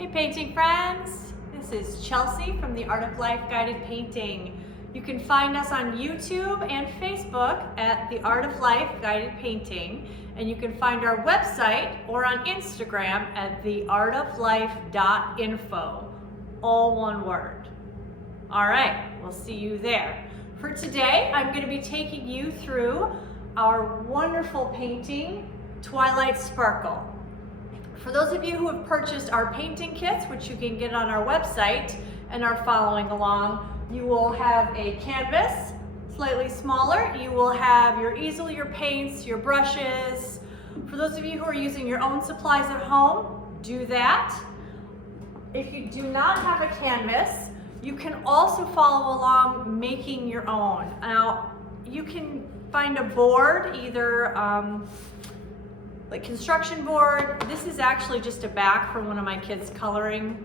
Hey painting friends, this is Chelsea from The Art of Life Guided Painting. You can find us on YouTube and Facebook at The Art of Life Guided Painting, and you can find our website or on Instagram at Theartoflife.info, all one word. All right, we'll see you there. For today, I'm going to be taking you through our wonderful painting, Twilight Sparkle. For those of you who have purchased our painting kits, which you can get on our website and are following along, you will have a canvas, slightly smaller. You will have your easel, your paints, your brushes. For those of you who are using your own supplies at home, do that. If you do not have a canvas, you can also follow along making your own. Now, you can find a board, either like construction board. This is actually just a back from one of my kids' coloring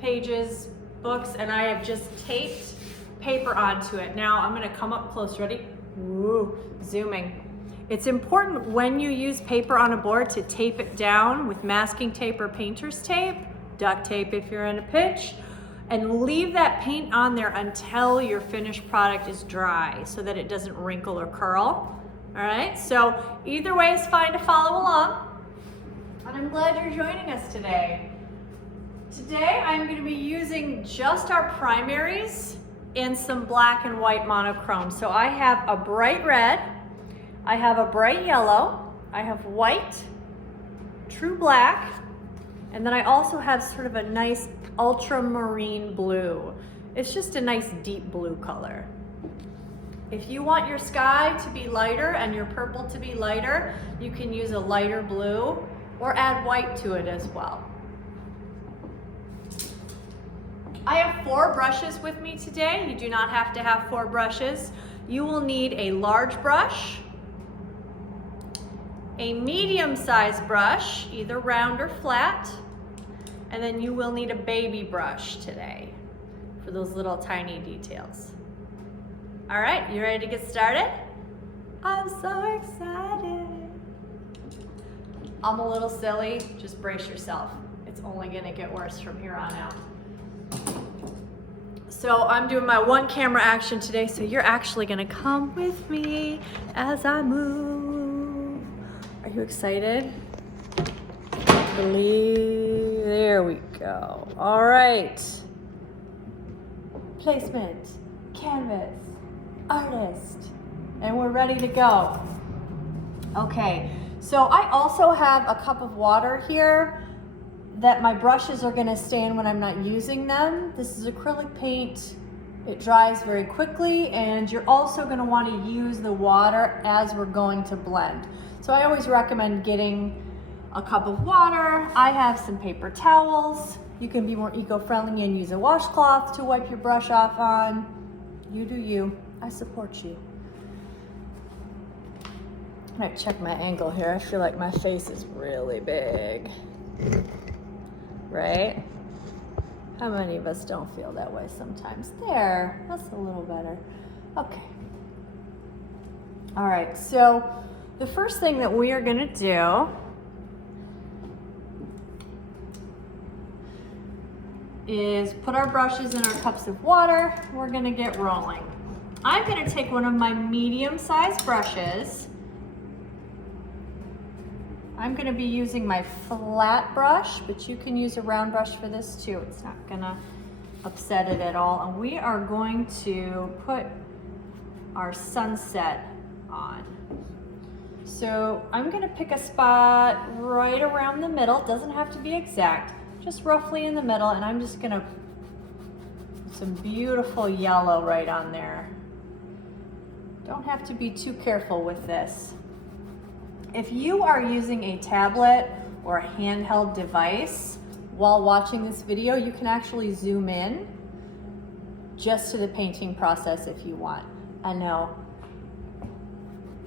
pages, books, and I have just taped paper onto it. Now I'm gonna come up close, ready? Woo, zooming. It's important when you use paper on a board to tape it down with masking tape or painter's tape, duct tape if you're in a pinch, and leave that paint on there until your finished product is dry so that it doesn't wrinkle or curl. All right, so either way is fine to follow along. And I'm glad you're joining us today. Today I'm going to be using just our primaries and some black and white monochrome. So I have a bright red, I have a bright yellow, I have white, true black, and then I also have sort of a nice ultramarine blue. It's just a nice deep blue color. If you want your sky to be lighter and your purple to be lighter, you can use a lighter blue or add white to it as well. I have 4 brushes with me today. You do not have to have 4 brushes. You will need a large brush, a medium-sized brush, either round or flat, and then you will need a baby brush today for those little tiny details. All right, you ready to get started? I'm so excited. I'm a little silly, just brace yourself. It's only gonna get worse from here on out. So I'm doing my one camera action today, so you're actually gonna come with me as I move. Are you excited? There we go. All right. Placement, canvas, artist, and we're ready to go. Okay, so I also have a cup of water here that my brushes are gonna stay in when I'm not using them. This is acrylic paint. It dries very quickly, and you're also gonna wanna use the water as we're going to blend. So I always recommend getting a cup of water. I have some paper towels. You can be more eco-friendly and use a washcloth to wipe your brush off on. You do you. I support you. I'm gonna check my angle here. I feel like my face is really big. Right? How many of us don't feel that way sometimes? There, that's a little better. Okay. All right, so the first thing that we are gonna do is put our brushes in our cups of water. We're gonna get rolling. I'm gonna take one of my medium-sized brushes. I'm gonna be using my flat brush, but you can use a round brush for this too. It's not gonna upset it at all. And we are going to put our sunset on. So I'm gonna pick a spot right around the middle. It doesn't have to be exact, just roughly in the middle. And I'm just gonna put some beautiful yellow right on there. Don't have to be too careful with this. If you are using a tablet or a handheld device while watching this video, you can actually zoom in just to the painting process if you want. I know.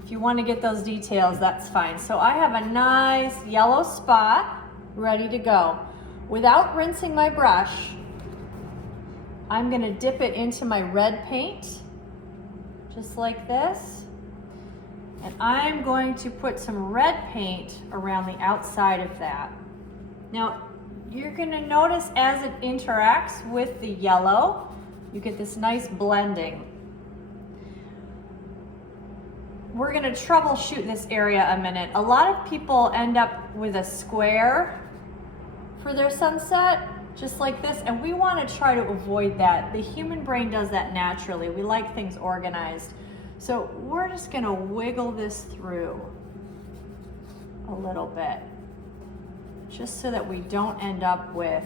If you want to get those details, that's fine. So I have a nice yellow spot ready to go. Without rinsing my brush, I'm going to dip it into my red paint, just like this. And I'm going to put some red paint around the outside of that. Now, you're gonna notice as it interacts with the yellow, you get this nice blending. We're gonna troubleshoot this area a minute. A lot of people end up with a square for their sunset, just like this, and we wanna try to avoid that. The human brain does that naturally. We like things organized. So we're just gonna wiggle this through a little bit, just so that we don't end up with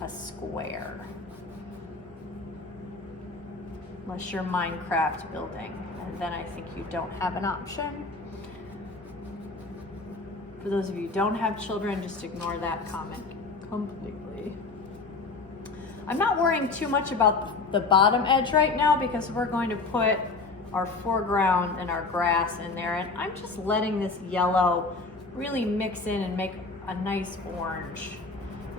a square. Unless you're Minecraft building, and then I think you don't have an option. For those of you who don't have children, just ignore that comment completely. I'm not worrying too much about the bottom edge right now because we're going to put our foreground and our grass in there, and I'm just letting this yellow really mix in and make a nice orange.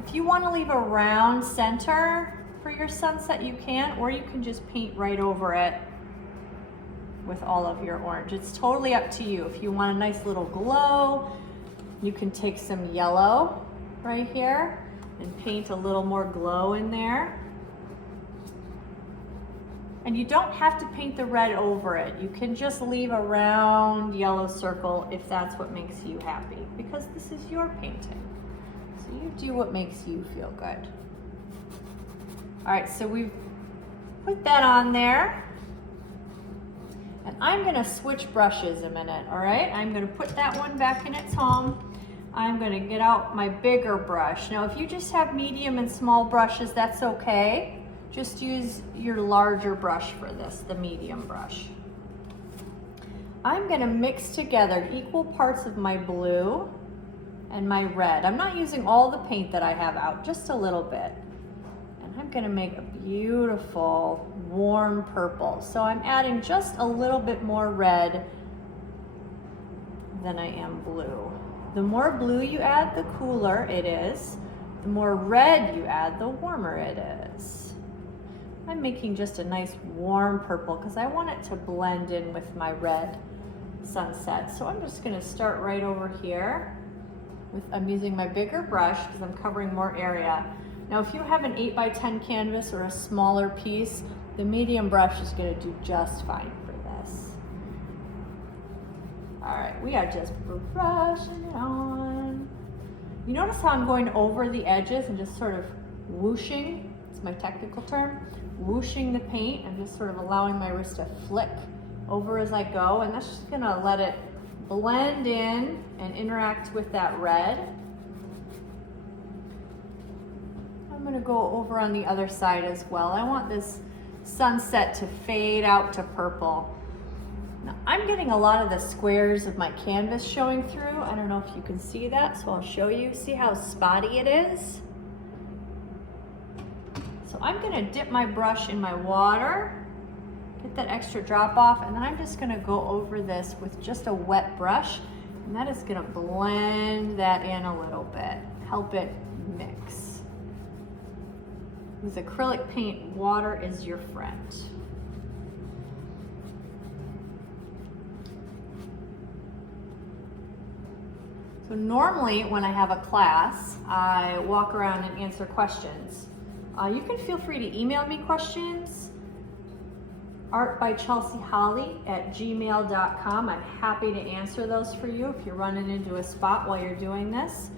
If you want to leave a round center for your sunset, you can, or you can just paint right over it with all of your orange. It's totally up to you. If you want a nice little glow, you can take some yellow right here and paint a little more glow in there. And you don't have to paint the red over it. You can just leave a round yellow circle if that's what makes you happy, because this is your painting. So you do what makes you feel good. All right, so we've put that on there. And I'm gonna switch brushes a minute, all right? I'm gonna put that one back in its home. I'm gonna get out my bigger brush. Now, if you just have medium and small brushes, that's okay. Just use your larger brush for this, the medium brush. I'm gonna mix together equal parts of my blue and my red. I'm not using all the paint that I have out, just a little bit. And I'm gonna make a beautiful warm purple. So I'm adding just a little bit more red than I am blue. The more blue you add, the cooler it is. The more red you add, the warmer it is. I'm making just a nice warm purple because I want it to blend in with my red sunset. So I'm just gonna start right over here. I'm using my bigger brush because I'm covering more area. Now, if you have an 8x10 canvas or a smaller piece, the medium brush is gonna do just fine for this. All right, we are just brushing it on. You notice how I'm going over the edges and just sort of whooshing, it's my technical term, whooshing the paint and just sort of allowing my wrist to flick over as I go, and that's just gonna let it blend in and interact with that red. I'm gonna go over on the other side as well. I want this sunset to fade out to purple. Now, I'm getting a lot of the squares of my canvas showing through. I don't know if you can see that, so I'll show you. See how spotty it is? So I'm gonna dip my brush in my water, get that extra drop off, and then I'm just gonna go over this with just a wet brush, and that is gonna blend that in a little bit, help it mix. With acrylic paint, water is your friend. So normally when I have a class, I walk around and answer questions. You can feel free to email me questions, artbychelseaholley@gmail.com. I'm happy to answer those for you if you're running into a spot while you're doing this.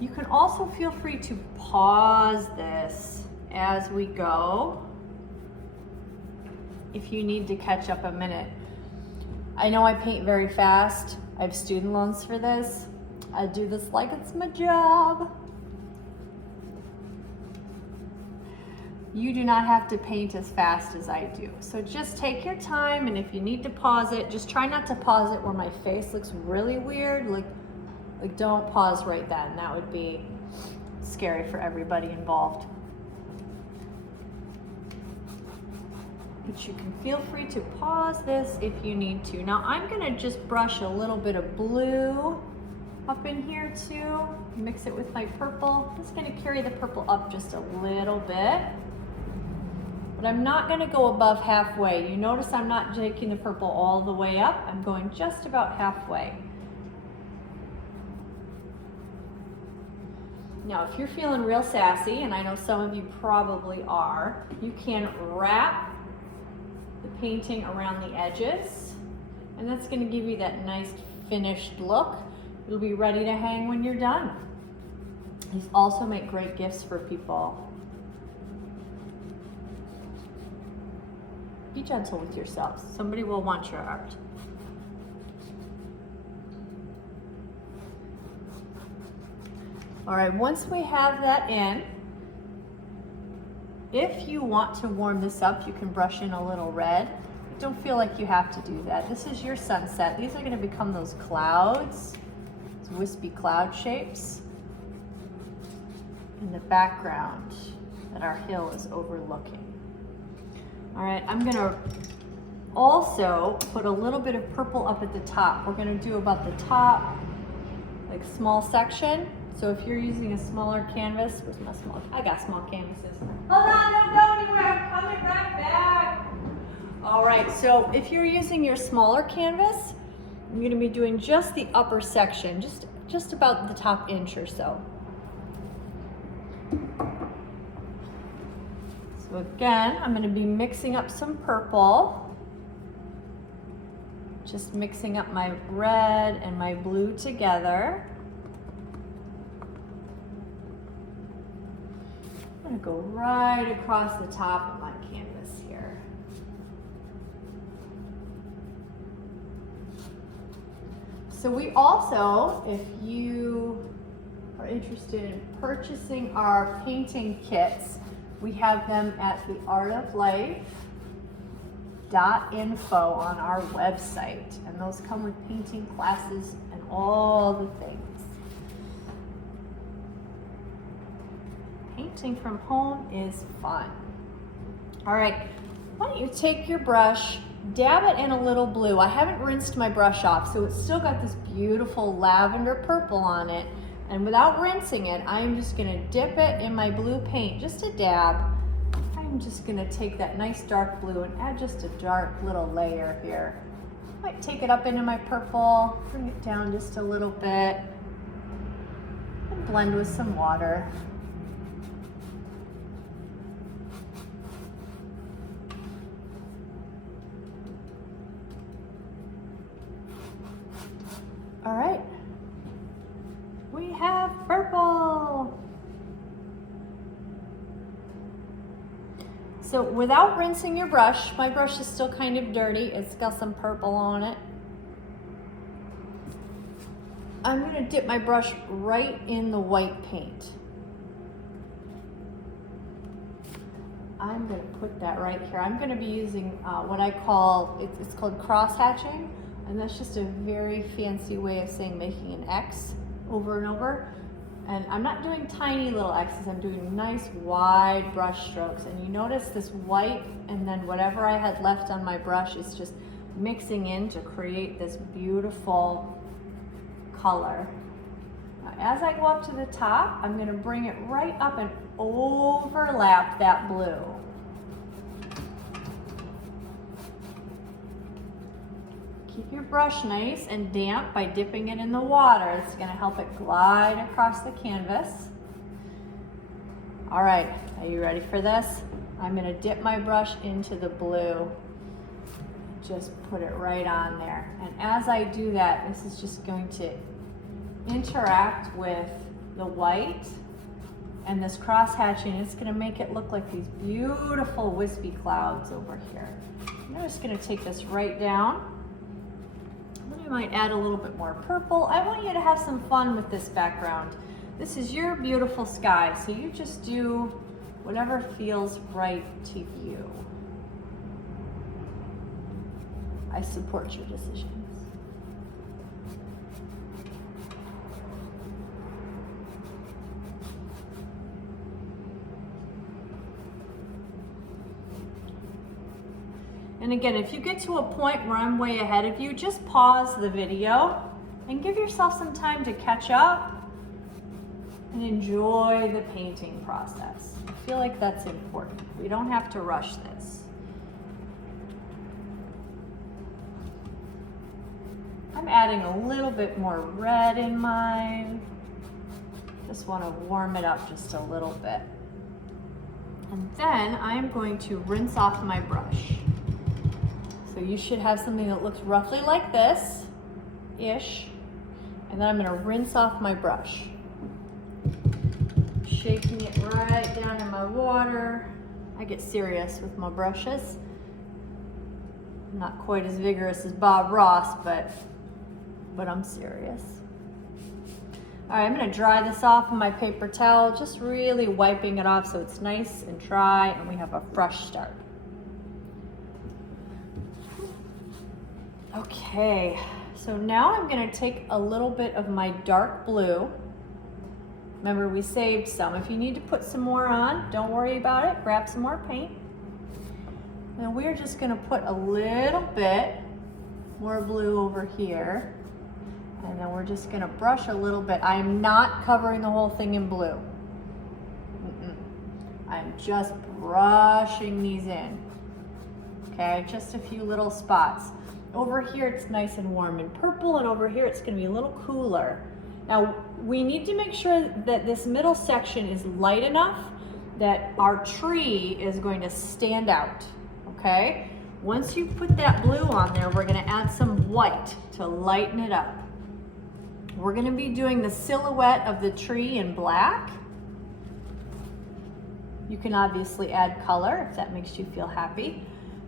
You can also feel free to pause this as we go if you need to catch up a minute. I know I paint very fast. I have student loans for this. I do this like it's my job. You do not have to paint as fast as I do. So just take your time, and if you need to pause it, just try not to pause it where my face looks really weird. Like don't pause right then. That would be scary for everybody involved. But you can feel free to pause this if you need to. Now I'm gonna just brush a little bit of blue up in here too. Mix it with my purple. I'm just gonna carry the purple up just a little bit. But but I'm not gonna go above halfway. You notice I'm not taking the purple all the way up. I'm going just about halfway. Now, if you're feeling real sassy, and I know some of you probably are, you can wrap the painting around the edges, and that's gonna give you that nice finished look. It'll be ready to hang when you're done. These also make great gifts for people. Be gentle with yourselves. Somebody will want your art. All right, once we have that in, if you want to warm this up, you can brush in a little red. But don't feel like you have to do that. This is your sunset. These are going to become those clouds, those wispy cloud shapes in the background that our hill is overlooking. All right, I'm going to also put a little bit of purple up at the top. We're going to do about the top, like small section. So if you're using a smaller canvas, where's my small? I got small canvases. Hold on, don't go anywhere. I'm coming right back. All right, so if you're using your smaller canvas, I'm going to be doing just the upper section, just about the top inch or so. So again, I'm going to be mixing up some purple. Just mixing up my red and my blue together. I'm going to go right across the top of my canvas here. So we also, if you are interested in purchasing our painting kits, we have them at Theartoflife.info on our website. And those come with painting classes and all the things. Painting from home is fun. All right, why don't you take your brush, dab it in a little blue. I haven't rinsed my brush off, so it's still got this beautiful lavender purple on it. And without rinsing it, I'm just gonna dip it in my blue paint, just a dab. I'm just gonna take that nice dark blue and add just a dark little layer here. Might take it up into my purple, bring it down just a little bit, and blend with some water. All right, we have purple. So without rinsing your brush, my brush is still kind of dirty. It's got some purple on it. I'm gonna dip my brush right in the white paint. I'm gonna put that right here. I'm gonna be using what I call, it's called crosshatching. And that's just a very fancy way of saying making an X over and over. And I'm not doing tiny little X's, I'm doing nice wide brush strokes. And you notice this white and then whatever I had left on my brush is just mixing in to create this beautiful color. Now, as I go up to the top, I'm gonna bring it right up and overlap that blue. Keep your brush nice and damp by dipping it in the water. It's going to help it glide across the canvas. All right, are you ready for this? I'm going to dip my brush into the blue. Just put it right on there. And as I do that, this is just going to interact with the white and this cross-hatching. It's going to make it look like these beautiful wispy clouds over here. I'm just going to take this right down. I might add a little bit more purple. I want you to have some fun with this background. This is your beautiful sky, so you just do whatever feels right to you. I support your decisions. And again, if you get to a point where I'm way ahead of you, just pause the video and give yourself some time to catch up. and enjoy the painting process. I feel like that's important. We don't have to rush this. I'm adding a little bit more red in mine. Just want to warm it up just a little bit. And then I'm going to rinse off my brush. So you should have something that looks roughly like this-ish. And then I'm going to rinse off my brush. Shaking it right down in my water. I get serious with my brushes. I'm not quite as vigorous as Bob Ross, but I'm serious. All right, I'm gonna dry this off on my paper towel, just really wiping it off so it's nice and dry and we have a fresh start. Okay, so now I'm gonna take a little bit of my dark blue. Remember, we saved some. If you need to put some more on, don't worry about it. Grab some more paint. And we're just gonna put a little bit more blue over here. And then we're just gonna brush a little bit. I am not covering the whole thing in blue. I'm just brushing these in. Okay, just a few little spots. Over here it's nice and warm and purple, and over here it's gonna be a little cooler. Now, we need to make sure that this middle section is light enough that our tree is going to stand out, okay? Once you put that blue on there, we're gonna add some white to lighten it up. We're gonna be doing the silhouette of the tree in black. You can obviously add color if that makes you feel happy,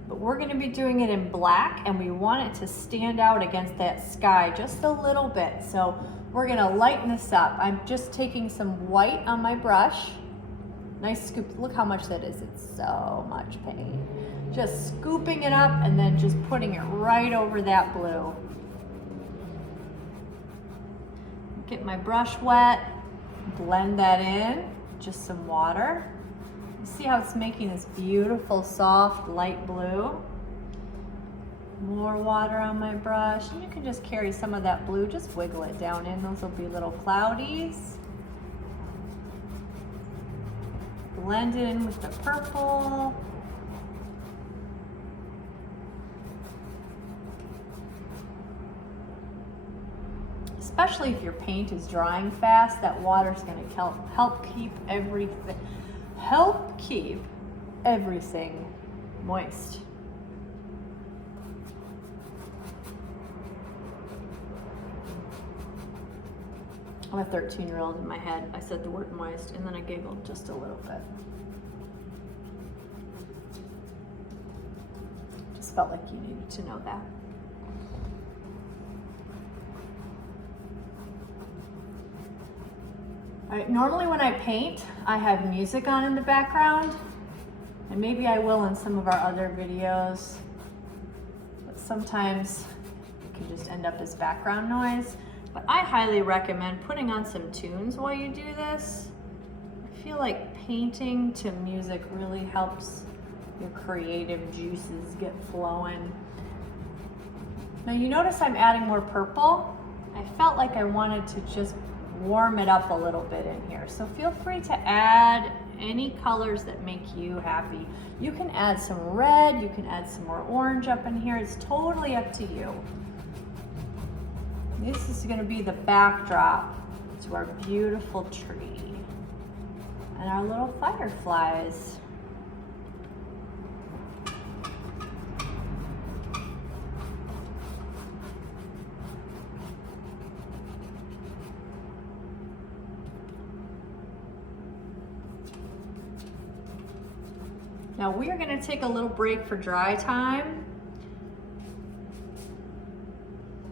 but we're gonna be doing it in black, and we want it to stand out against that sky just a little bit. So we're gonna lighten this up. I'm just taking some white on my brush. Nice scoop, look how much that is. It's so much paint. Just scooping it up and then just putting it right over that blue. Get my brush wet, blend that in, just some water. You see how it's making this beautiful, soft, light blue? More water on my brush, and you can just carry some of that blue, just wiggle it down in. Those will be little cloudies. Blend it in with the purple. Especially if your paint is drying fast, that water's going to help keep everything moist. I'm a 13-year-old in my head. I said the word moist and then I giggled just a little bit. Just felt like you needed to know that. All right, normally when I paint, I have music on in the background, and maybe I will in some of our other videos, but sometimes it can just end up as background noise. But I highly recommend putting on some tunes while you do this. I feel like painting to music really helps your creative juices get flowing. Now you notice I'm adding more purple. I felt like I wanted to just warm it up a little bit in here. So feel free to add any colors that make you happy. You can add some red, you can add some more orange up in here. It's totally up to you. This is going to be the backdrop to our beautiful tree and our little fireflies. Now we are going to take a little break for dry time.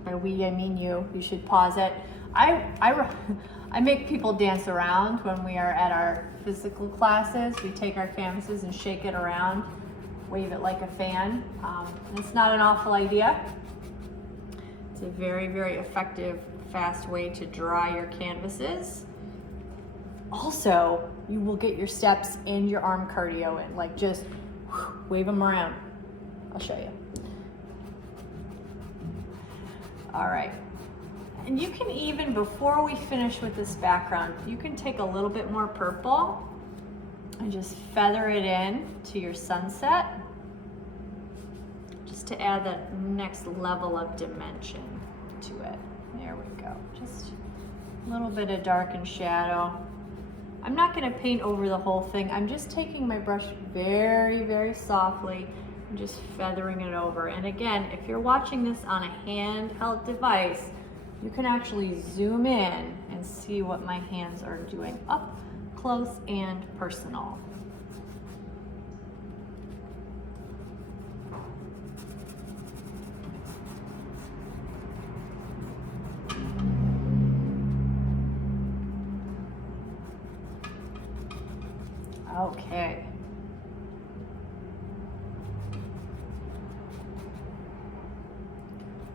By we, I mean you. You should pause it. I make people dance around when we are at our physical classes. We take our canvases and shake it around, wave it like a fan. It's not an awful idea. It's a very, very effective, fast way to dry your canvases. Also, you will get your steps and your arm cardio in. Like just wave them around. I'll show you. All right. And you can even, before we finish with this background, you can take a little bit more purple and just feather it in to your sunset, just to add that next level of dimension to it. There we go. Just a little bit of dark and shadow. I'm not going to paint over the whole thing. I'm just taking my brush very, very softly and just feathering it over. And again, if you're watching this on a handheld device, you can actually zoom in and see what my hands are doing up close and personal. Okay.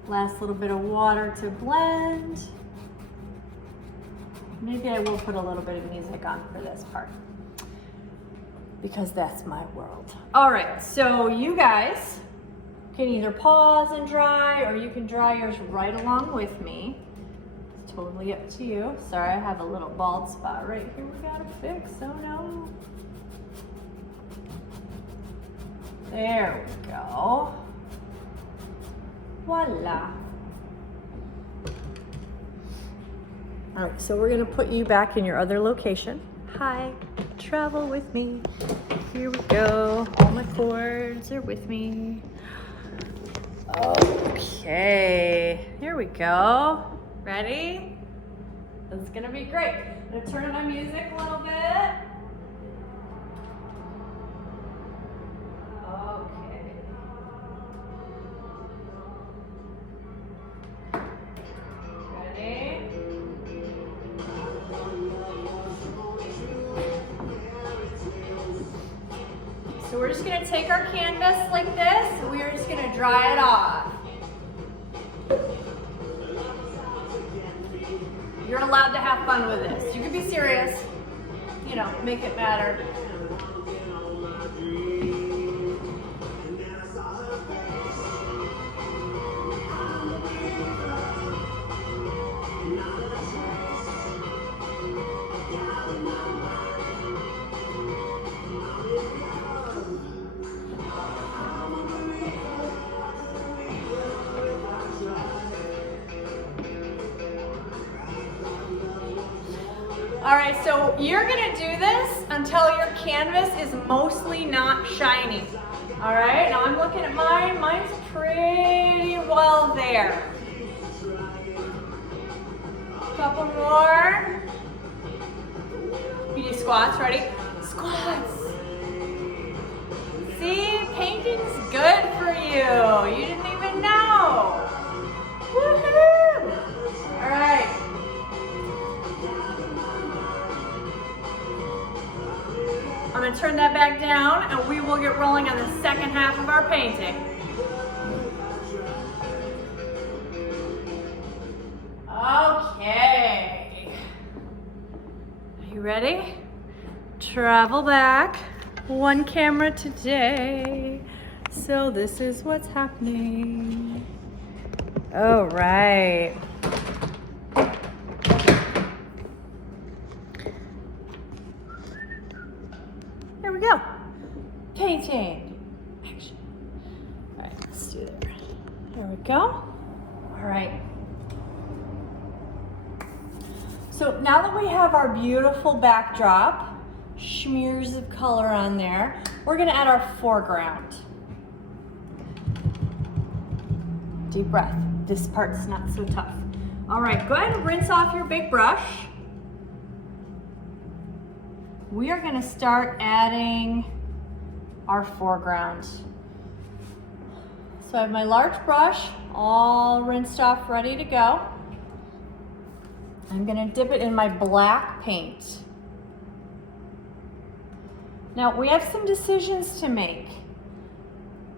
Last little bit of water to blend. Maybe I will put a little bit of music on for this part, because that's my world. All right, so you guys can either pause and dry, or you can dry yours right along with me. It's totally up to you. Sorry, I have a little bald spot right here we gotta fix, oh no. There we go. Voila. All right, so we're gonna put you back in your other location. Hi, travel with me. Here we go. All my cords are with me. Okay, here we go. Ready? This is gonna be great. I'm gonna turn on my music a little bit. Okay. Ready? So we're just gonna take our canvas like this, and we're just gonna dry it off. You're allowed to have fun with this. You can be serious, you know, make it matter. All right, so you're gonna do this until your canvas is mostly not shiny. All right, now I'm looking at mine. Mine's pretty well there. Couple more. You do squats, ready? Squats. See, painting's good for you. You didn't even know. Woohoo! All right. I'm going to turn that back down, and we will get rolling on the second half of our painting. Okay. Are you ready? Travel back. One camera today. So this is what's happening. All right. There we go. Painting. Action. All right, let's do that. There we go. All right. So now that we have our beautiful backdrop, smears of color on there, we're gonna add our foreground. Deep breath. This part's not so tough. All right, go ahead and rinse off your big brush. We are gonna start adding our foreground. So I have my large brush all rinsed off, ready to go. I'm gonna dip it in my black paint. Now we have some decisions to make.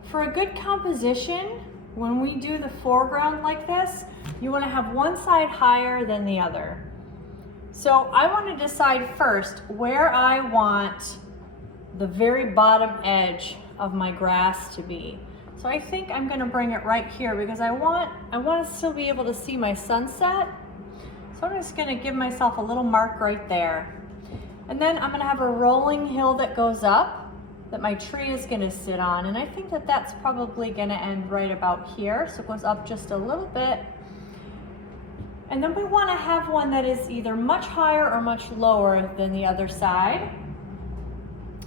For a good composition, when we do the foreground like this, you wanna have one side higher than the other. So I want to decide first where I want the very bottom edge of my grass to be. So I think I'm gonna bring it right here because I want to still be able to see my sunset. So I'm just gonna give myself a little mark right there. And then I'm gonna have a rolling hill that goes up that my tree is gonna sit on. And I think that that's probably gonna end right about here. So it goes up just a little bit. And then we wanna have one that is either much higher or much lower than the other side.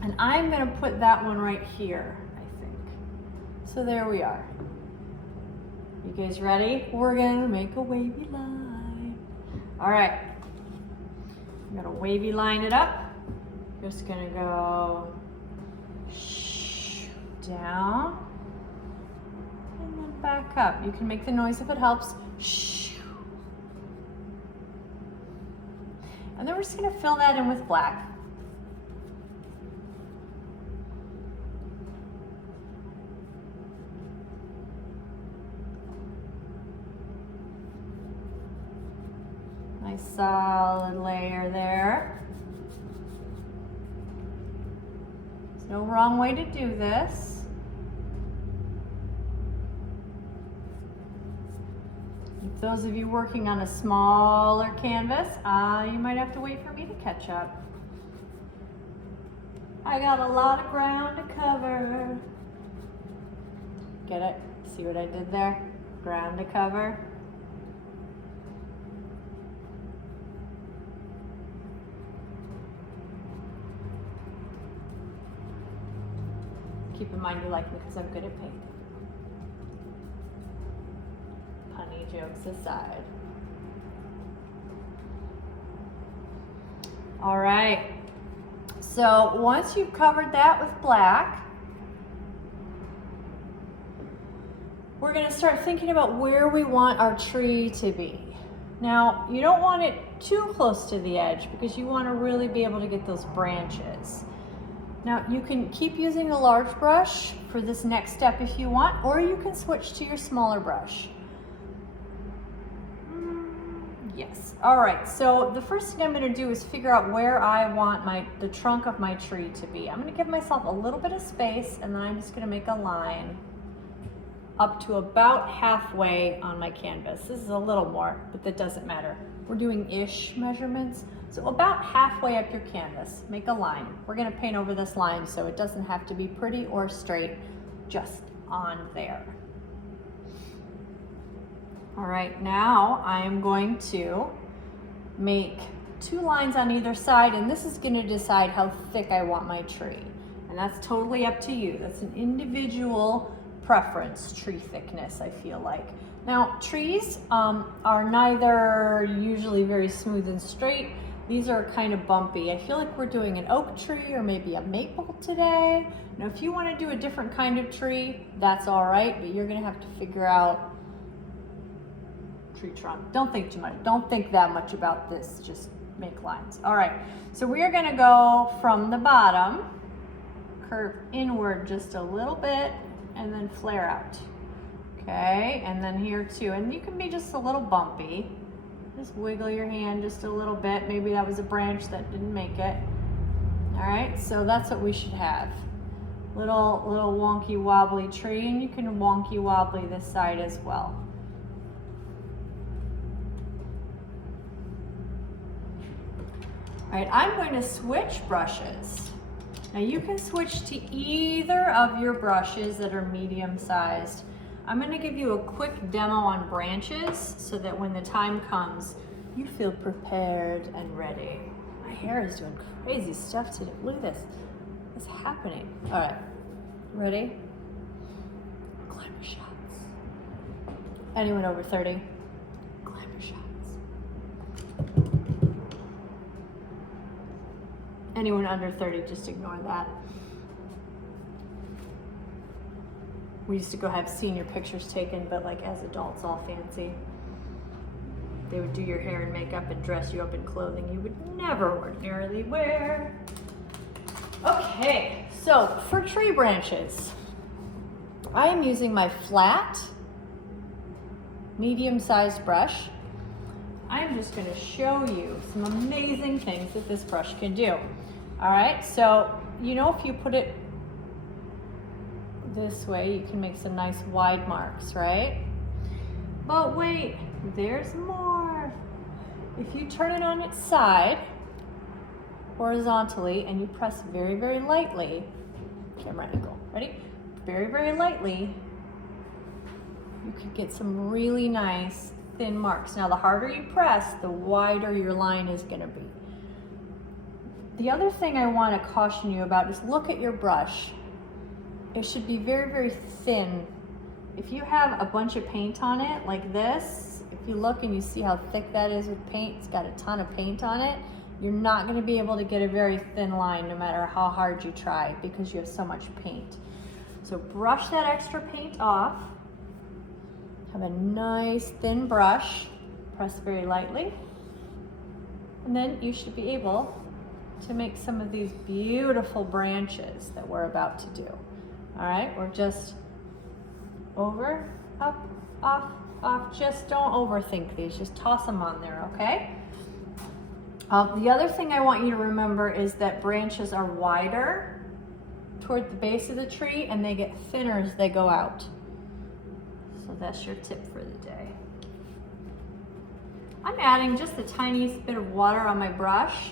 And I'm gonna put that one right here, I think. So there we are. You guys ready? We're gonna make a wavy line. All right. I'm gonna wavy line it up. Just gonna go down and then back up. You can make the noise if it helps. And then we're just gonna fill that in with black. Nice solid layer there. There's no wrong way to do this. If those of you working on a smaller canvas, you might have to wait for me to catch up. I got a lot of ground to cover. Get it? See what I did there? Ground to cover. Keep in mind you like me because I'm good at painting. Punny jokes aside. All right. So once you've covered that with black, we're going to start thinking about where we want our tree to be. Now, you don't want it too close to the edge because you want to really be able to get those branches. Now you can keep using a large brush for this next step if you want, or you can switch to your smaller brush. Yes. All right, so the first thing I'm gonna do is figure out where I want the trunk of my tree to be. I'm gonna give myself a little bit of space and then I'm just gonna make a line up to about halfway on my canvas. This is a little more, but that doesn't matter. We're doing ish measurements. So about halfway up your canvas, make a line. We're gonna paint over this line so it doesn't have to be pretty or straight, just on there. All right, now I'm going to make 2 lines on either side, and this is gonna decide how thick I want my tree. And that's totally up to you. That's an individual preference, tree thickness, I feel like. Now, trees are neither usually very smooth and straight. These are kind of bumpy. I feel like we're doing an oak tree or maybe a maple today. Now, if you want to do a different kind of tree, that's all right, but you're gonna have to figure out tree trunk. Don't think too much. Don't think that much about this. Just make lines. All right, so we are gonna go from the bottom, curve inward just a little bit, and then flare out. Okay, and then here too. And you can be just a little bumpy. Just wiggle your hand just a little bit. Maybe that was a branch that didn't make it. All right, so that's what we should have. Little wonky wobbly tree, and you can wonky wobbly this side as well. All right, I'm going to switch brushes. Now you can switch to either of your brushes that are medium sized. I'm going to give you a quick demo on branches so that when the time comes, you feel prepared and ready. My hair is doing crazy stuff today. Look at this. What's happening? All right, ready? Glamour shots. Anyone over 30? Glamour shots. Anyone under 30, just ignore that. We used to go have senior pictures taken, but like as adults, all fancy. They would do your hair and makeup and dress you up in clothing you would never ordinarily wear. Okay, so for tree branches, I am using my flat, medium-sized brush. I'm just gonna show you some amazing things that this brush can do. All right, so you know if you put it This way you can make some nice wide marks, right? But wait, there's more. If you turn it on its side, horizontally, and you press very, very lightly, camera angle, ready? Very, very lightly, you could get some really nice thin marks. Now, the harder you press, the wider your line is gonna be. The other thing I wanna caution you about is look at your brush. It should be very, very thin. If you have a bunch of paint on it, like this, if you look and you see how thick that is with paint, it's got a ton of paint on it, you're not gonna be able to get a very thin line no matter how hard you try because you have so much paint. So brush that extra paint off. Have a nice thin brush, press very lightly, and then you should be able to make some of these beautiful branches that we're about to do. All right, we're just over, up, off, off. Just don't overthink these, just toss them on there, okay? The other thing I want you to remember is that branches are wider toward the base of the tree and they get thinner as they go out. So that's your tip for the day. I'm adding just the tiniest bit of water on my brush,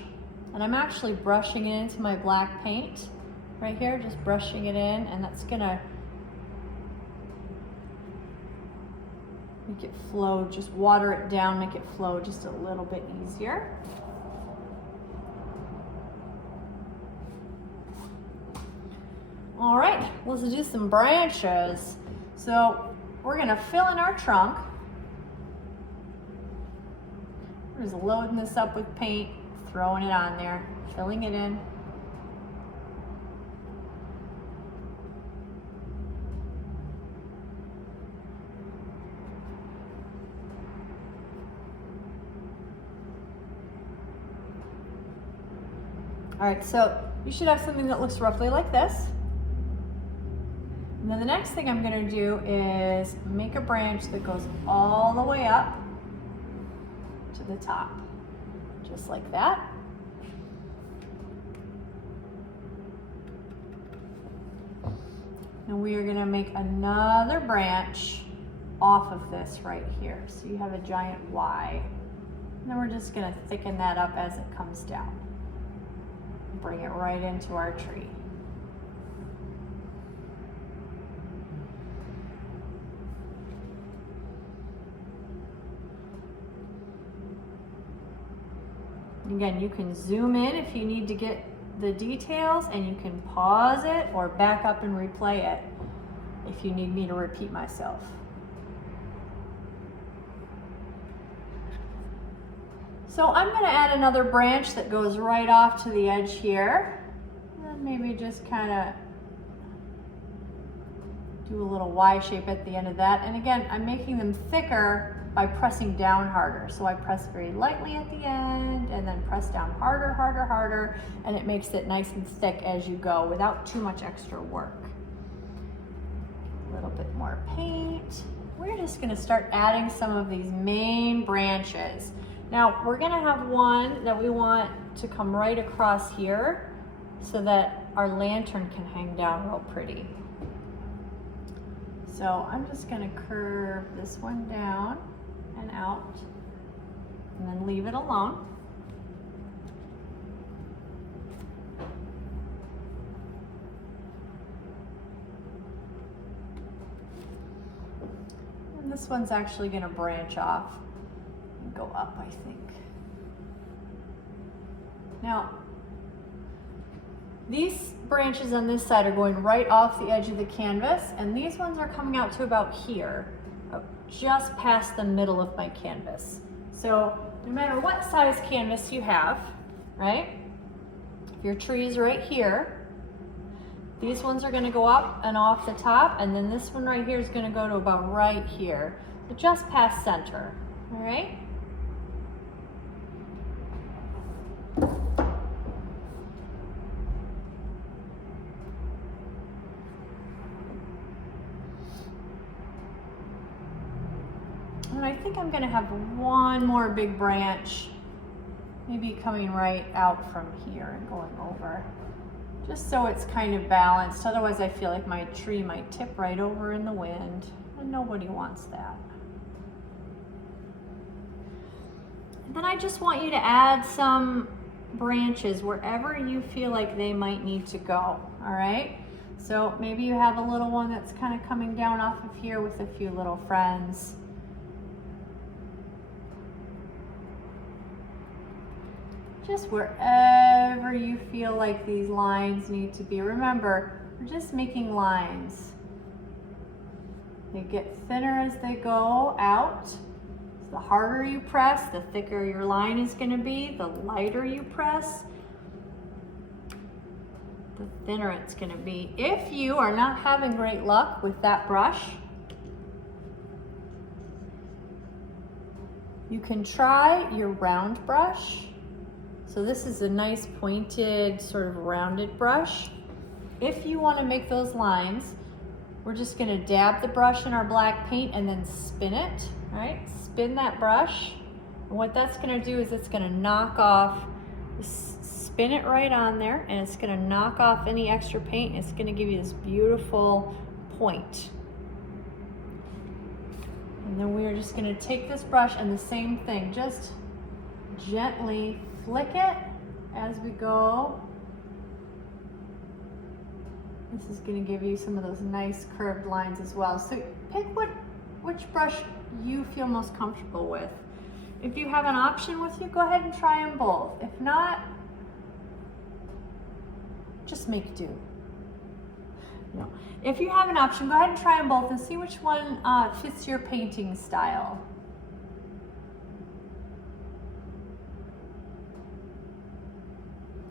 and I'm actually brushing it into my black paint right here, just brushing it in, and that's gonna make it flow, just water it down, make it flow just a little bit easier. All right, let's do some branches. So we're gonna fill in our trunk. We're just loading this up with paint, throwing it on there, filling it in. All right, so you should have something that looks roughly like this. And then the next thing I'm gonna do is make a branch that goes all the way up to the top, just like that. And we are gonna make another branch off of this right here. So you have a giant Y. And then we're just gonna thicken that up as it comes down. Bring it right into our tree. Again, you can zoom in if you need to get the details, and you can pause it or back up and replay it if you need me to repeat myself. So I'm going to add another branch that goes right off to the edge here, and maybe just kind of do a little Y shape at the end of that. And again, I'm making them thicker by pressing down harder. So I press very lightly at the end and then press down harder, harder, harder, and it makes it nice and thick as you go without too much extra work. A little bit more paint. We're just gonna start adding some of these main branches. Now we're gonna have one that we want to come right across here so that our lantern can hang down real pretty. So I'm just gonna curve this one down and out, and then leave it alone. And this one's actually going to branch off and go up, I think. Now, these branches on this side are going right off the edge of the canvas, and these ones are coming out to about here, just past the middle of my canvas. So no matter what size canvas you have, right? If your tree is right here, these ones are going to go up and off the top, and then this one right here is going to go to about right here, so just past center, all right? And I think I'm going to have one more big branch, maybe coming right out from here and going over. just so it's kind of balanced. Otherwise I feel like my tree might tip right over in the wind, and nobody wants that. And then I just want you to add some branches wherever you feel like they might need to go, all right? So maybe you have a little one that's kind of coming down off of here with a few little friends. Just wherever you feel like these lines need to be. Remember, we're just making lines. They get thinner as they go out. So the harder you press, the thicker your line is going to be. The lighter you press, the thinner it's going to be. If you are not having great luck with that brush, you can try your round brush. So this is a nice pointed, sort of rounded brush. If you want to make those lines, we're just going to dab the brush in our black paint and then spin it, right? Spin that brush. And what that's going to do is it's going to knock off, spin it right on there, and it's going to knock off any extra paint. It's going to give you this beautiful point. And then we are just going to take this brush and the same thing, just gently flick it as we go. This is going to give you some of those nice curved lines as well. So pick which brush you feel most comfortable with. If you have an option with you, go ahead and try them both. If not, just make do. No. If you have an option, go ahead and try them both and see which one fits your painting style.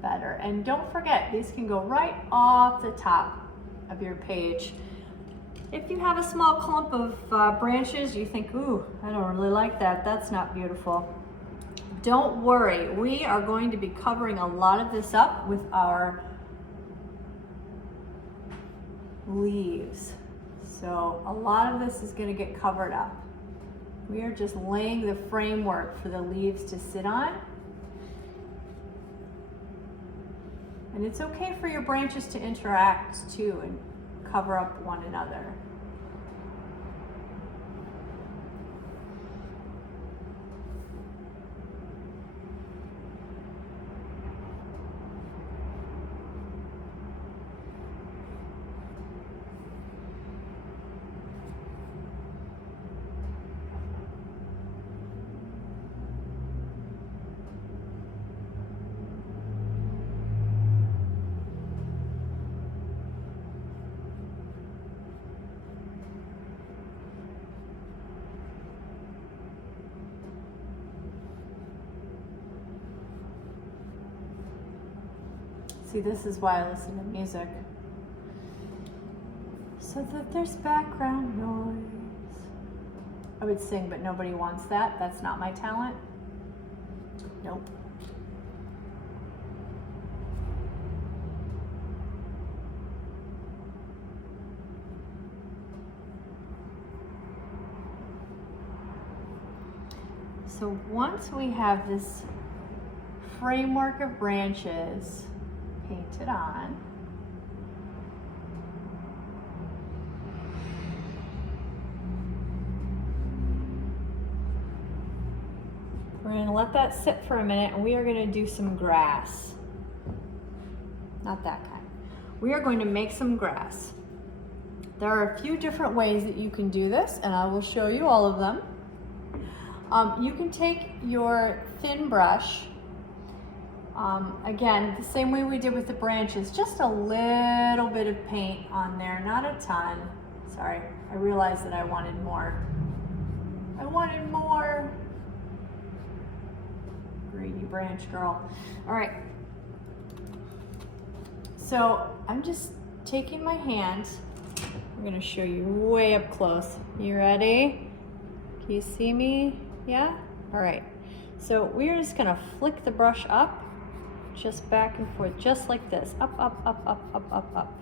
Better. And don't forget, these can go right off the top of your page. If you have a small clump of branches, you think, ooh, I don't really like that. That's not beautiful. Don't worry. We are going to be covering a lot of this up with our leaves. So a lot of this is going to get covered up. We are just laying the framework for the leaves to sit on. And it's okay for your branches to interact too and cover up one another. See, this is why I listen to music. So that there's background noise. I would sing, but nobody wants that. That's not my talent. Nope. So once we have this framework of branches painted on, we're going to let that sit for a minute, and we are going to do some grass. Not that kind. We are going to make some grass. There are a few different ways that you can do this, and I will show you all of them. You can take your thin brush, again, the same way we did with the branches, just a little bit of paint on there, not a ton. Sorry, I realized that I wanted more. I wanted more. Greedy branch girl. All right. So I'm just taking my hand. I'm going to show you way up close. You ready? Can you see me? Yeah? All right. So we're just going to flick the brush up, just back and forth, just like this. Up, up, up, up, up, up, up.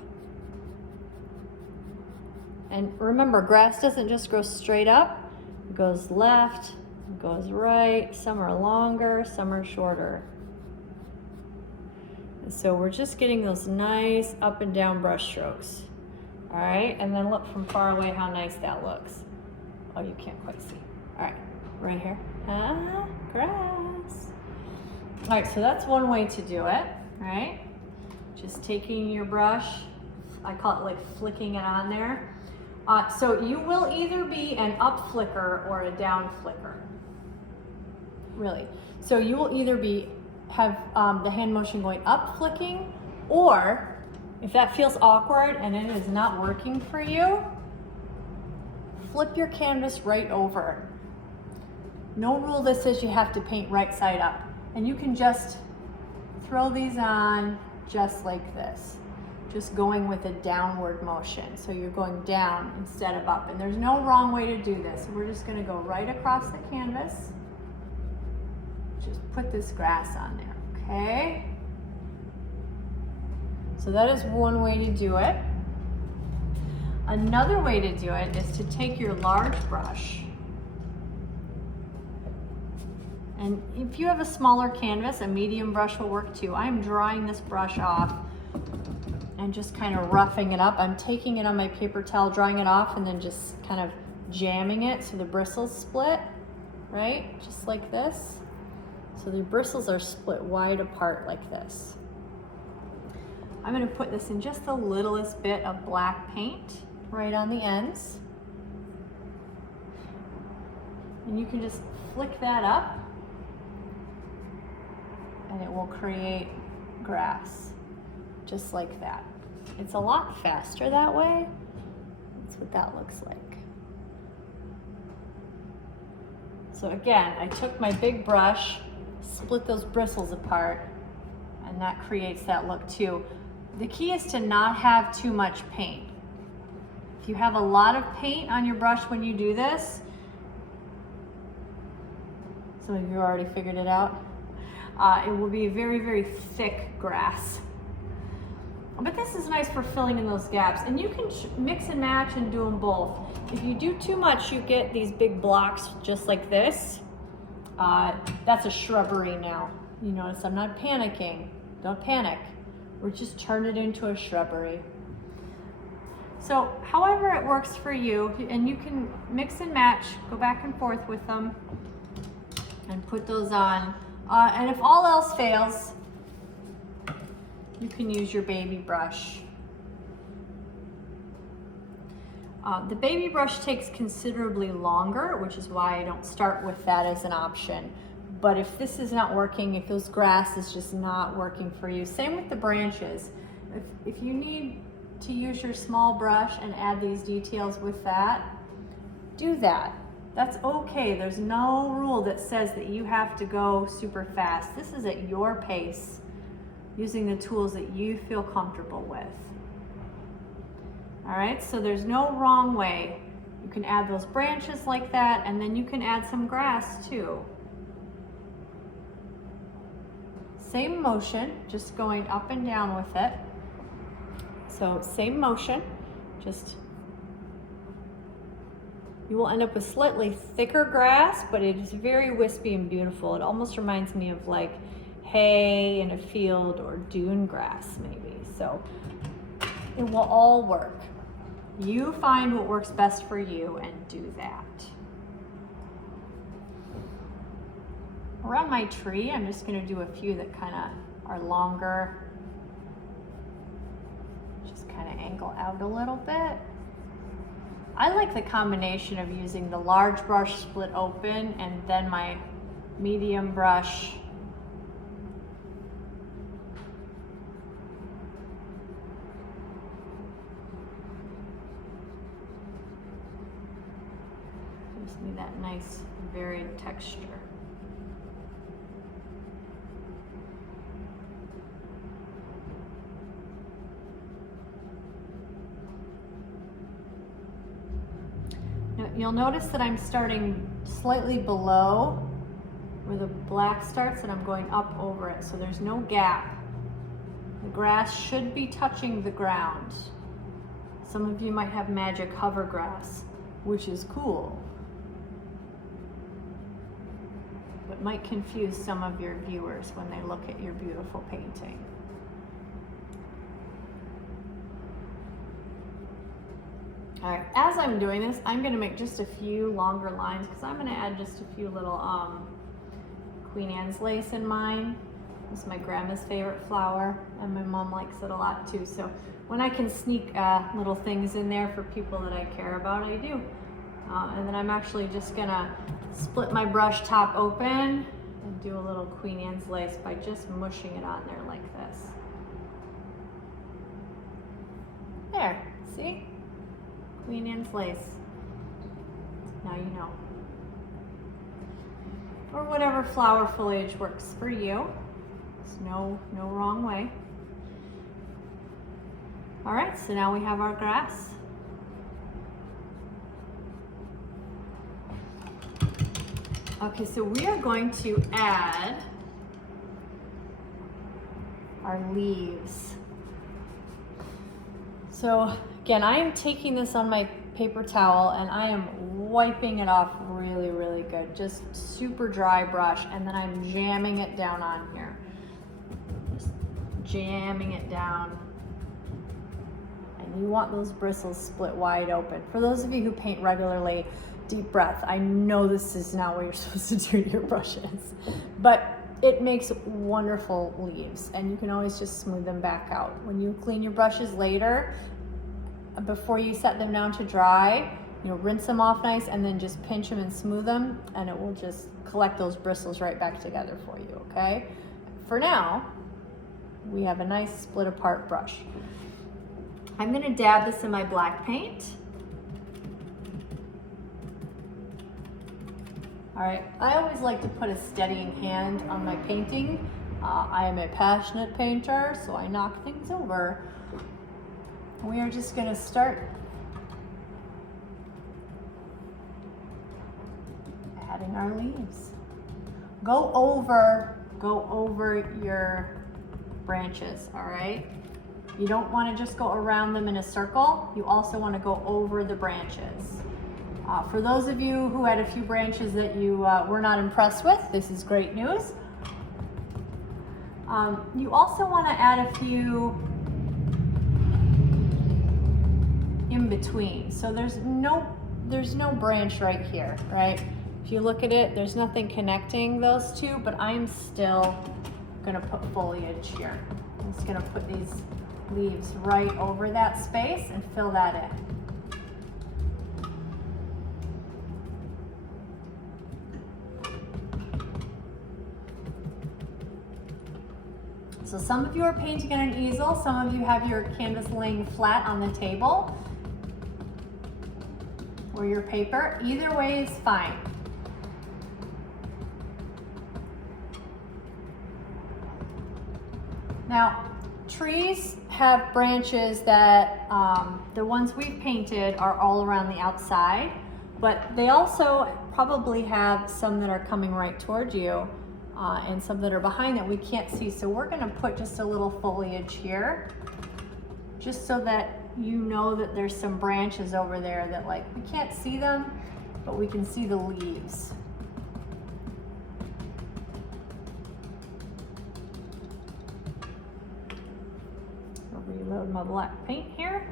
And remember, grass doesn't just grow straight up. It goes left, it goes right. Some are longer, some are shorter. So we're just getting those nice up and down brush strokes. All right, and then look from far away how nice that looks. Oh, you can't quite see. All right, right here. Ah, grass. All right, so that's one way to do it, right? Just taking your brush, I call it like flicking it on there. So you will either be an up flicker or a down flicker, really. So you will either have the hand motion going up flicking, or if that feels awkward and it is not working for you, flip your canvas right over. No rule that says you have to paint right side up. And you can just throw these on just like this. Just going with a downward motion. So you're going down instead of up. And there's no wrong way to do this. We're just gonna go right across the canvas. Just put this grass on there, okay? So that is one way to do it. Another way to do it is to take your large brush, and if you have a smaller canvas, a medium brush will work too. I'm drying this brush off and just kind of roughing it up. I'm taking it on my paper towel, drying it off, and then just kind of jamming it so the bristles split, right? Just like this. So the bristles are split wide apart like this. I'm gonna put this in just the littlest bit of black paint right on the ends. And you can just flick that up and it will create grass, just like that. It's a lot faster that way. That's what that looks like. So again, I took my big brush, split those bristles apart, and that creates that look too. The key is to not have too much paint. If you have a lot of paint on your brush when you do this, some of you already figured it out, it will be very, very thick grass. But this is nice for filling in those gaps. And you can mix and match and do them both. If you do too much, you get these big blocks just like this. That's a shrubbery now. You notice I'm not panicking. Don't panic. We're just turning it into a shrubbery. So however it works for you, and you can mix and match, go back and forth with them and put those on. And if all else fails, you can use your baby brush. The baby brush takes considerably longer, which is why I don't start with that as an option. But if this is not working, if those grass is just not working for you, same with the branches. If you need to use your small brush and add these details with that, do that. That's okay. There's no rule that says that you have to go super fast. This is at your pace, using the tools that you feel comfortable with. All right, so there's no wrong way. You can add those branches like that, and then you can add some grass too. Same motion, just going up and down with it. So same motion, just, you will end up with slightly thicker grass, but it is very wispy and beautiful. It almost reminds me of like hay in a field or dune grass maybe. So it will all work. You find what works best for you and do that. Around my tree, I'm just gonna do a few that kind of are longer. Just kind of angle out a little bit. I like the combination of using the large brush split open and then my medium brush. Gives me that nice varied texture. You'll notice that I'm starting slightly below where the black starts and I'm going up over it, so there's no gap. The grass should be touching the ground. Some of you might have magic hover grass, which is cool, but might confuse some of your viewers when they look at your beautiful painting. All right, as I'm doing this, I'm gonna make just a few longer lines because I'm gonna add just a few little Queen Anne's lace in mine. It's my grandma's favorite flower, and my mom likes it a lot too. So when I can sneak little things in there for people that I care about, I do. And then I'm actually just gonna split my brush top open and do a little Queen Anne's lace by just mushing it on there like this. There, see? Queen Anne's lace. Now you know. Or whatever flower foliage works for you. There's no wrong way. All right, so now we have our grass. Okay, so we are going to add our leaves. So again, I am taking this on my paper towel and I am wiping it off really, really good. Just super dry brush, and then I'm jamming it down on here. Just jamming it down. And you want those bristles split wide open. For those of you who paint regularly, deep breath. I know this is not what you're supposed to do to your brushes, but it makes wonderful leaves, and you can always just smooth them back out. When you clean your brushes later, before you set them down to dry, you know, rinse them off nice and then just pinch them and smooth them, and it will just collect those bristles right back together for you, okay? For now, we have a nice split apart brush. I'm gonna dab this in my black paint. All right, I always like to put a steadying hand on my painting. I am a passionate painter, so I knock things over. We are just gonna start adding our leaves. Go over your branches, all right? You don't wanna just go around them in a circle. You also wanna go over the branches. For those of you who had a few branches that you were not impressed with, this is great news. You also want to add a few in between. So there's no branch right here, right? If you look at it, there's nothing connecting those two, but I'm still gonna put foliage here. I'm just gonna put these leaves right over that space and fill that in. So some of you are painting on an easel, some of you have your canvas laying flat on the table or your paper. Either way is fine. Now, trees have branches that, the ones we've painted are all around the outside, but they also probably have some that are coming right toward you. And some that are behind that we can't see. So we're gonna put just a little foliage here, just so that you know that there's some branches over there that, like, we can't see them, but we can see the leaves. I'll reload my black paint here.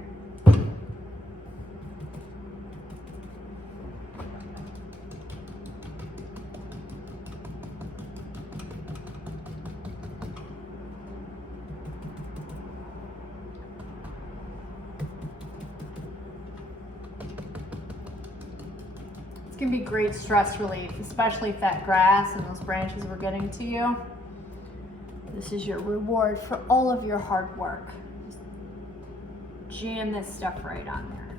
It's gonna be great stress relief, especially if that grass and those branches were getting to you. This is your reward for all of your hard work. Just jam this stuff right on there.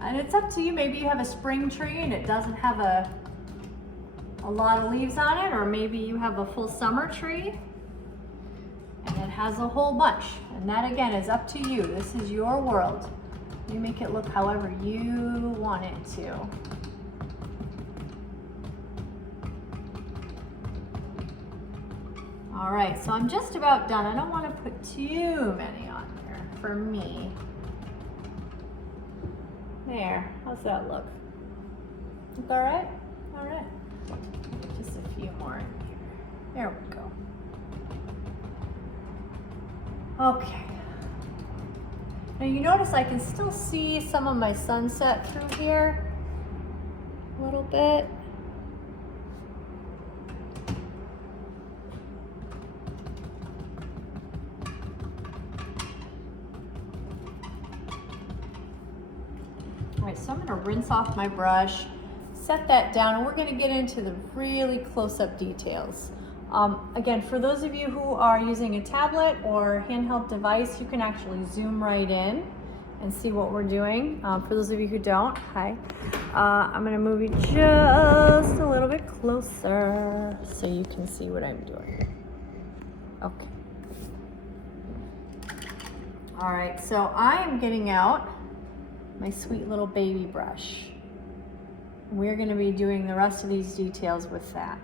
And it's up to you. Maybe you have a spring tree and it doesn't have a lot of leaves on it, or maybe you have a full summer tree and it has a whole bunch. And that, again, is up to you. This is your world. You make it look however you want it to. All right, so I'm just about done. I don't want to put too many on there for me. There, how's that look? Look all right? All right. Just a few more in here. There we go. Okay. Now you notice I can still see some of my sunset through here a little bit. All right, so I'm gonna rinse off my brush, set that down, and we're gonna get into the really close-up details. Again, for those of you who are using a tablet or handheld device, you can actually zoom right in and see what we're doing. For those of you who don't, hi. I'm gonna move you just a little bit closer so you can see what I'm doing. Okay. All right, so I am getting out my sweet little baby brush. We're gonna be doing the rest of these details with that.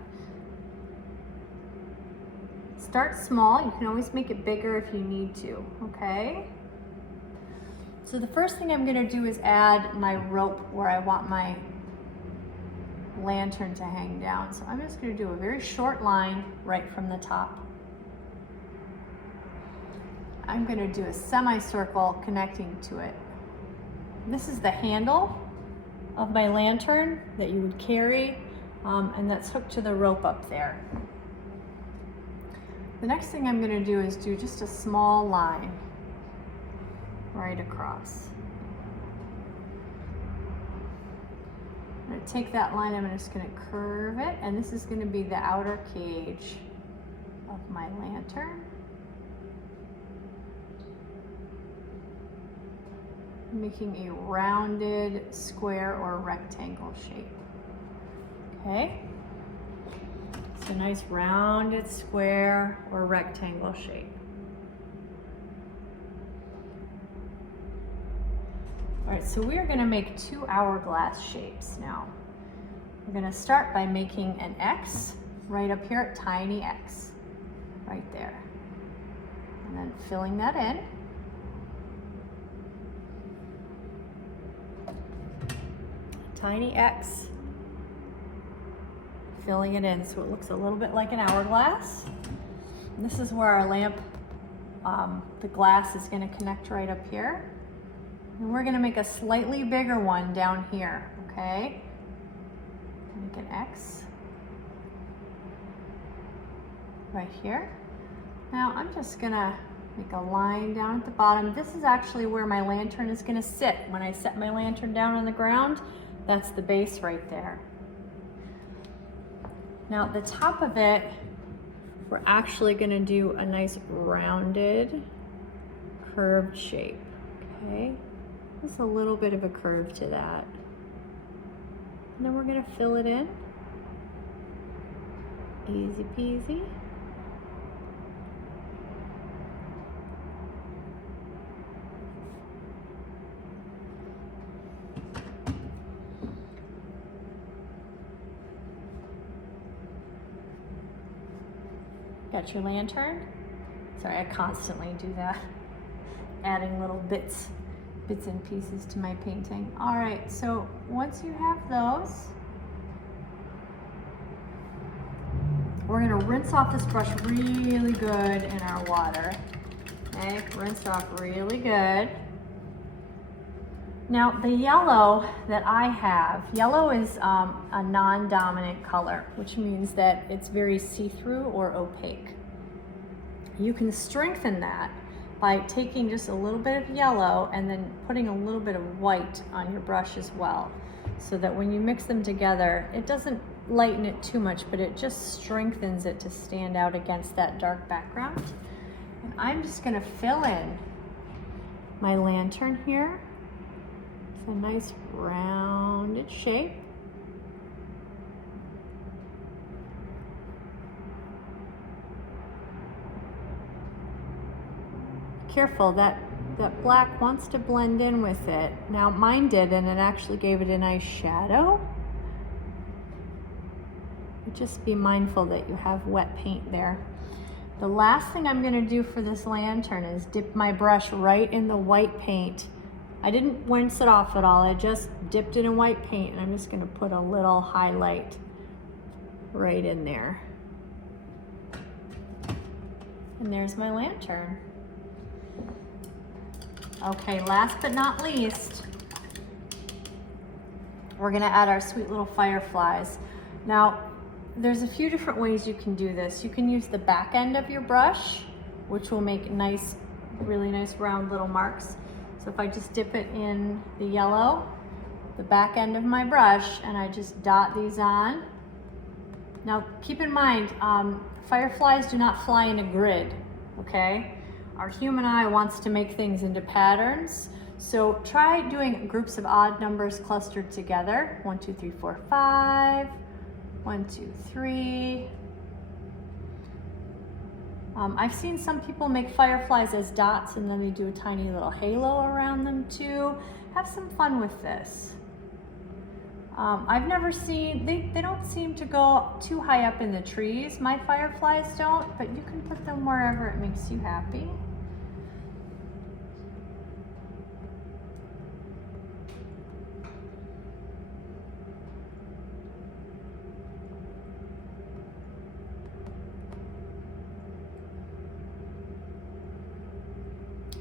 Start small, you can always make it bigger if you need to, okay? So the first thing I'm gonna do is add my rope where I want my lantern to hang down. So I'm just gonna do a very short line right from the top. I'm gonna do a semicircle connecting to it. This is the handle of my lantern that you would carry, and that's hooked to the rope up there. The next thing I'm gonna do is do just a small line right across. I'm gonna take that line, I'm just gonna curve it, and this is gonna be the outer cage of my lantern. Making a rounded square or rectangle shape. Okay? It's a nice rounded square or rectangle shape. All right, so we're gonna make 2 hourglass shapes now. We're gonna start by making an X right up here, a tiny X, right there. And then filling that in. Tiny X, filling it in so it looks a little bit like an hourglass. And this is where our lamp, the glass is going to connect right up here. And we're going to make a slightly bigger one down here, okay? Make an X right here. Now I'm just going to make a line down at the bottom. This is actually where my lantern is going to sit. When I set my lantern down on the ground, that's the base right there. Now at the top of it, we're actually gonna do a nice rounded, curved shape, okay? Just a little bit of a curve to that. And then we're gonna fill it in. Easy peasy. Got your lantern? Sorry, I constantly do that. Adding little bits and pieces to my painting. All right, so once you have those, we're gonna rinse off this brush really good in our water. Okay, rinse off really good. Now the yellow that I have, yellow is a non-dominant color, which means that it's very see-through or opaque. You can strengthen that by taking just a little bit of yellow and then putting a little bit of white on your brush as well, so that when you mix them together, it doesn't lighten it too much, but it just strengthens it to stand out against that dark background. And I'm just gonna fill in my lantern here. A nice rounded shape. Careful, that black wants to blend in with it. Now mine did, and it actually gave it a nice shadow. But just be mindful that you have wet paint there. The last thing I'm gonna do for this lantern is dip my brush right in the white paint. I didn't rinse it off at all, I just dipped it in white paint, and I'm just gonna put a little highlight right in there. And there's my lantern. Okay, last but not least, we're gonna add our sweet little fireflies. Now, there's a few different ways you can do this. You can use the back end of your brush, which will make nice, really nice round little marks. So if I just dip it in the yellow, the back end of my brush, and I just dot these on. Now, keep in mind, fireflies do not fly in a grid, okay? Our human eye wants to make things into patterns. So try doing groups of odd numbers clustered together. 1, 2, 3, 4, 5. 1, 2, 3. I've seen some people make fireflies as dots and then they do a tiny little halo around them too. Have some fun with this. I've never seen, they don't seem to go too high up in the trees. My fireflies don't, but you can put them wherever it makes you happy.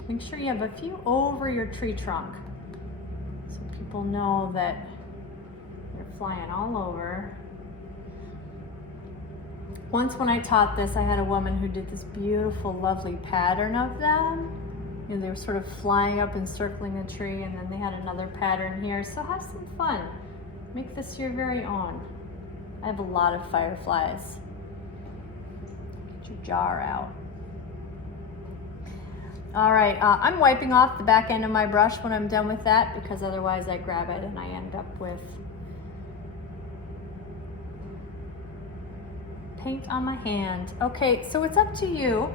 Make sure you have a few over your tree trunk so people know that they're flying all over. Once when I taught this, I had a woman who did this beautiful, lovely pattern of them. You know, they were sort of flying up and circling the tree, and then they had another pattern here. So have some fun. Make this your very own. I have a lot of fireflies. Get your jar out. All right, I'm wiping off the back end of my brush when I'm done with that, because otherwise I grab it and I end up with paint on my hand. Okay, so it's up to you.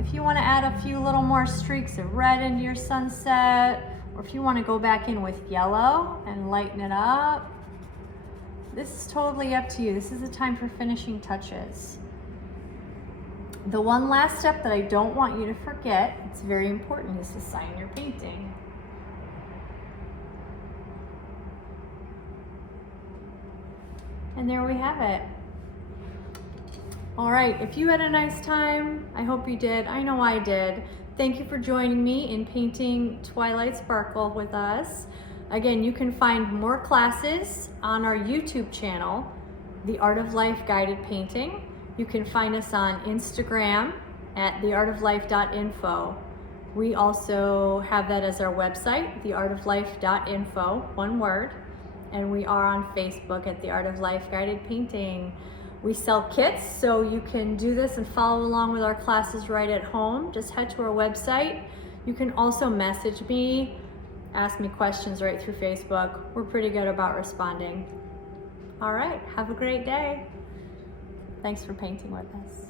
If you want to add a few little more streaks of red into your sunset, or if you want to go back in with yellow and lighten it up, this is totally up to you. This is the time for finishing touches. The one last step that I don't want you to forget, it's very important, is to sign your painting. And there we have it. All right, if you had a nice time, I hope you did. I know I did. Thank you for joining me in painting Twilight Sparkle with us. Again, you can find more classes on our YouTube channel, The Art of Life Guided Painting. You can find us on Instagram at Theartoflife.info. We also have that as our website, Theartoflife.info, one word. And we are on Facebook at The Art of Life Guided Painting. We sell kits, so you can do this and follow along with our classes right at home. Just head to our website. You can also message me, ask me questions right through Facebook. We're pretty good about responding. All right, have a great day. Thanks for painting with us.